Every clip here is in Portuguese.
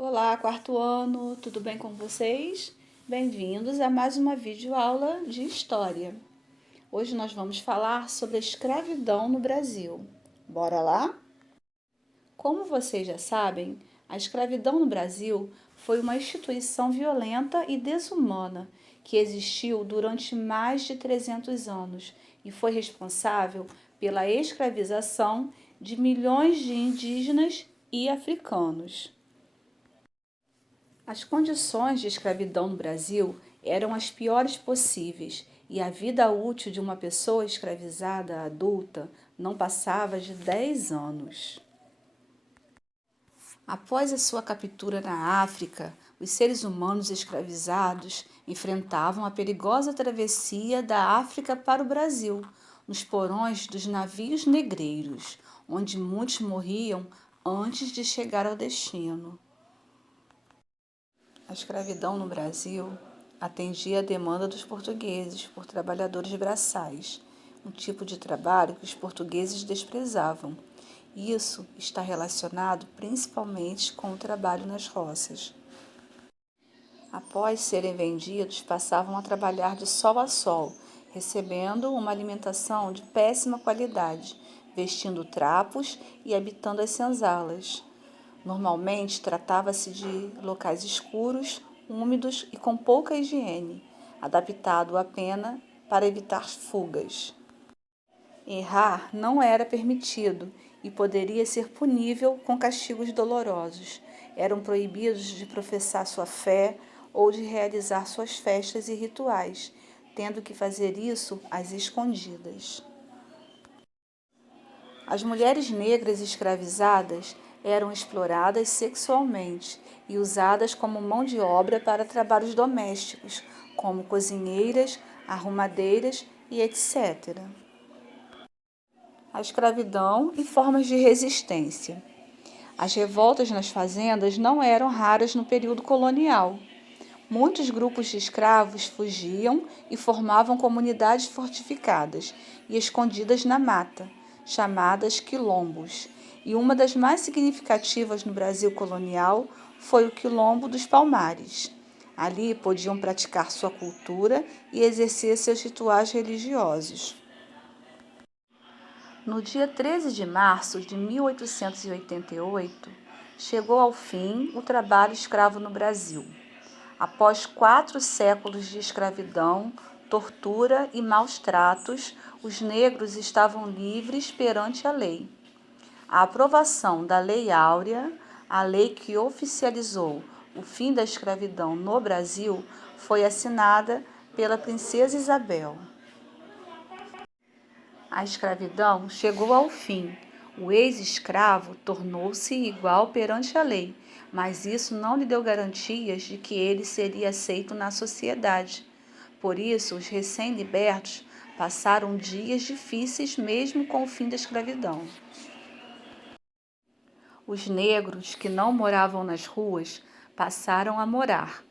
Olá, quarto ano, tudo bem com vocês? Bem-vindos a mais uma videoaula de História. Hoje nós vamos falar sobre a escravidão no Brasil. Bora lá? Como vocês já sabem, a escravidão no Brasil foi uma instituição violenta e desumana que existiu durante mais de 300 anos e foi responsável pela escravização de milhões de indígenas e africanos. As condições de escravidão no Brasil eram as piores possíveis e a vida útil de uma pessoa escravizada adulta não passava de 10 anos. Após a sua captura na África, os seres humanos escravizados enfrentavam a perigosa travessia da África para o Brasil, nos porões dos navios negreiros, onde muitos morriam antes de chegar ao destino. A escravidão no Brasil atendia a demanda dos portugueses por trabalhadores braçais, um tipo de trabalho que os portugueses desprezavam. Isso está relacionado principalmente com o trabalho nas roças. Após serem vendidos, passavam a trabalhar de sol a sol, recebendo uma alimentação de péssima qualidade, vestindo trapos e habitando as senzalas. Normalmente tratava-se de locais escuros, úmidos e com pouca higiene, adaptado apenas para evitar fugas. Errar não era permitido e poderia ser punível com castigos dolorosos. Eram proibidos de professar sua fé ou de realizar suas festas e rituais, tendo que fazer isso às escondidas. As mulheres negras escravizadas eram exploradas sexualmente e usadas como mão de obra para trabalhos domésticos, como cozinheiras, arrumadeiras e etc. A escravidão e formas de resistência. As revoltas nas fazendas não eram raras no período colonial. Muitos grupos de escravos fugiam e formavam comunidades fortificadas e escondidas na mata, chamadas quilombos, e uma das mais significativas no Brasil colonial foi o Quilombo dos Palmares. Ali podiam praticar sua cultura e exercer seus rituais religiosos. No dia 13 de março de 1888, chegou ao fim o trabalho escravo no Brasil. Após 4 séculos de escravidão, tortura e maus tratos, os negros estavam livres perante a lei. A aprovação da Lei Áurea, a lei que oficializou o fim da escravidão no Brasil, foi assinada pela Princesa Isabel. A escravidão chegou ao fim. O ex-escravo tornou-se igual perante a lei, mas isso não lhe deu garantias de que ele seria aceito na sociedade. Por isso, os recém-libertos passaram dias difíceis mesmo com o fim da escravidão. Os negros que não moravam nas ruas passaram a morar,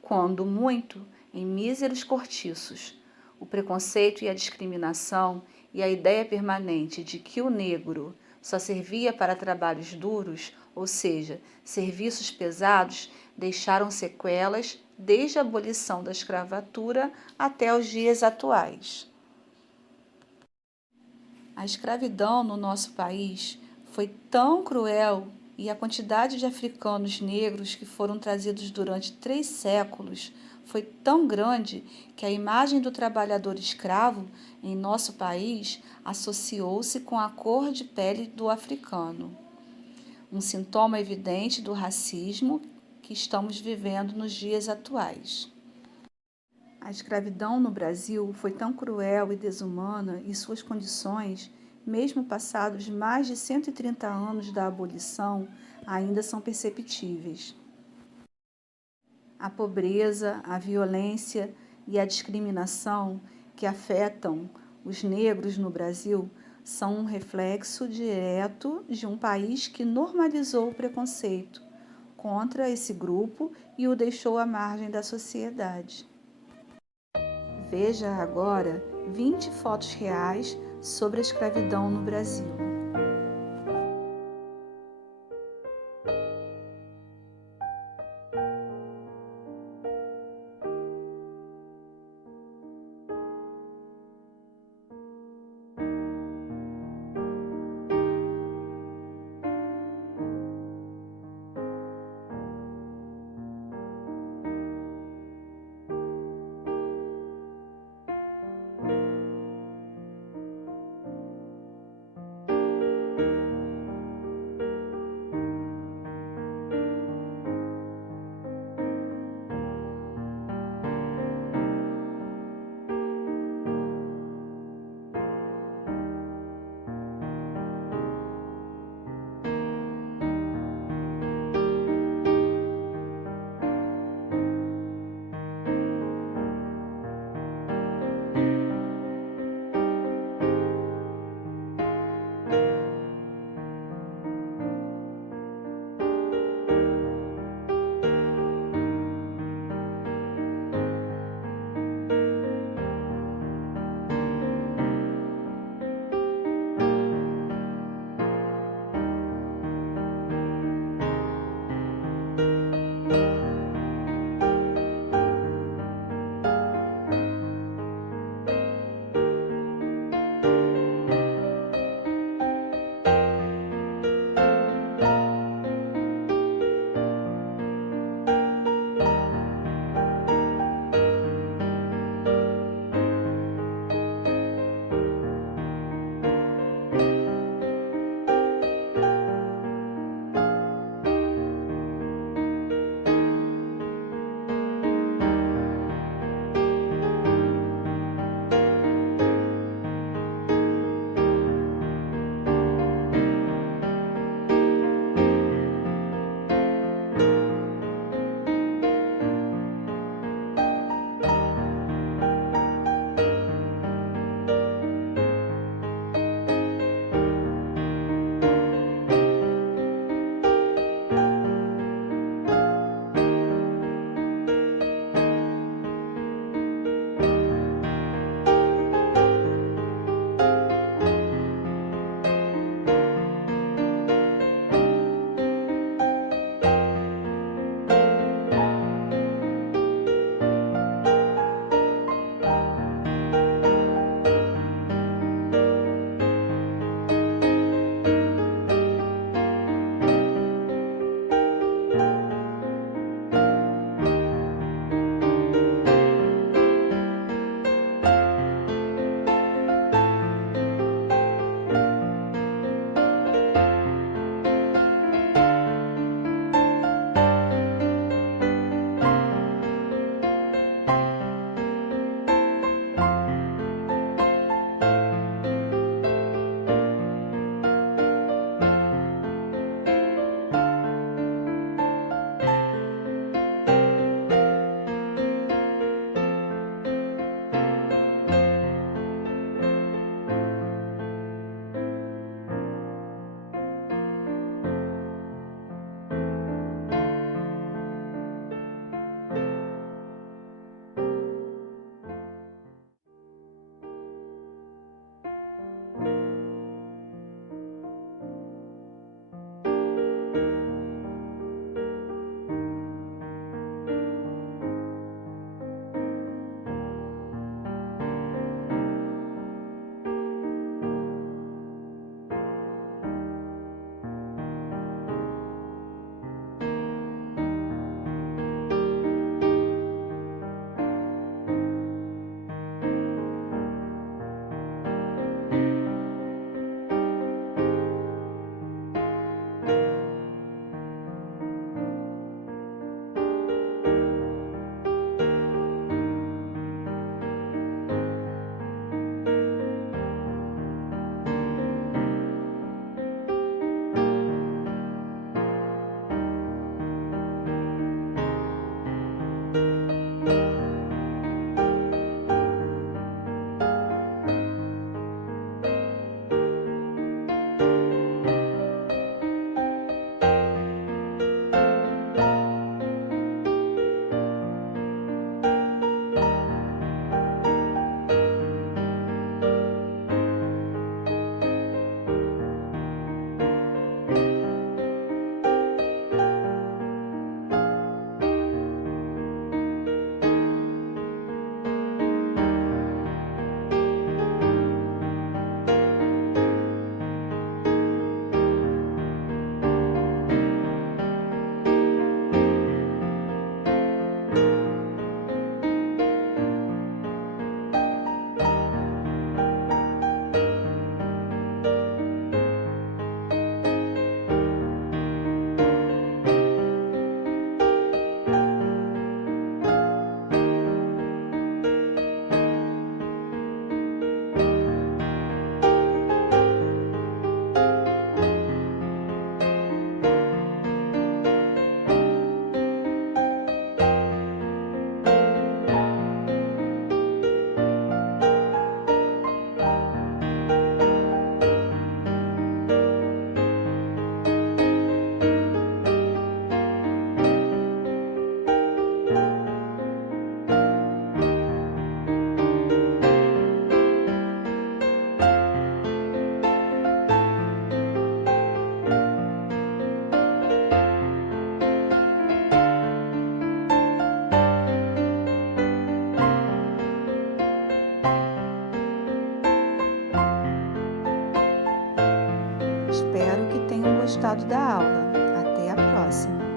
quando muito, em míseros cortiços. O preconceito e a discriminação e a ideia permanente de que o negro só servia para trabalhos duros, ou seja, serviços pesados, deixaram sequelas desde a abolição da escravatura até os dias atuais. A escravidão no nosso país foi tão cruel e a quantidade de africanos negros que foram trazidos durante 3 séculos foi tão grande que a imagem do trabalhador escravo em nosso país associou-se com a cor de pele do africano, um sintoma evidente do racismo que estamos vivendo nos dias atuais. A escravidão no Brasil foi tão cruel e desumana e suas condições, mesmo passados mais de 130 anos da abolição, ainda são perceptíveis. A pobreza, a violência e a discriminação que afetam os negros no Brasil são um reflexo direto de um país que normalizou o preconceito contra esse grupo e o deixou à margem da sociedade. Veja agora 20 fotos reais sobre a escravidão no Brasil. gostado da aula. Até a próxima!